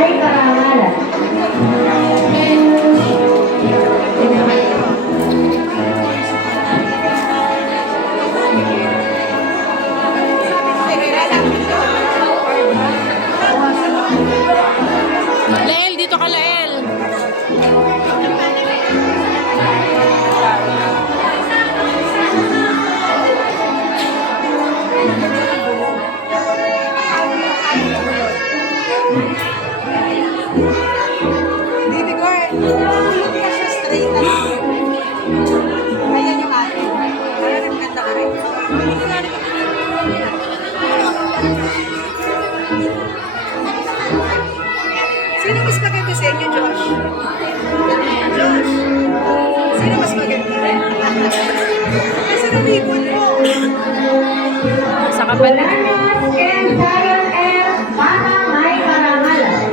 may karangalan. Lael, dito ka, Lael. Baby girl, hulog ka siya straight na lang. Ayan yung atin. Ayan ang ganda ka rin. Sino mas maganda sa inyo, Josh? Josh? Sino mas maganda? Kasi nabibon mo. Sa kapatid ko. Learners and Zion and para may karangalan.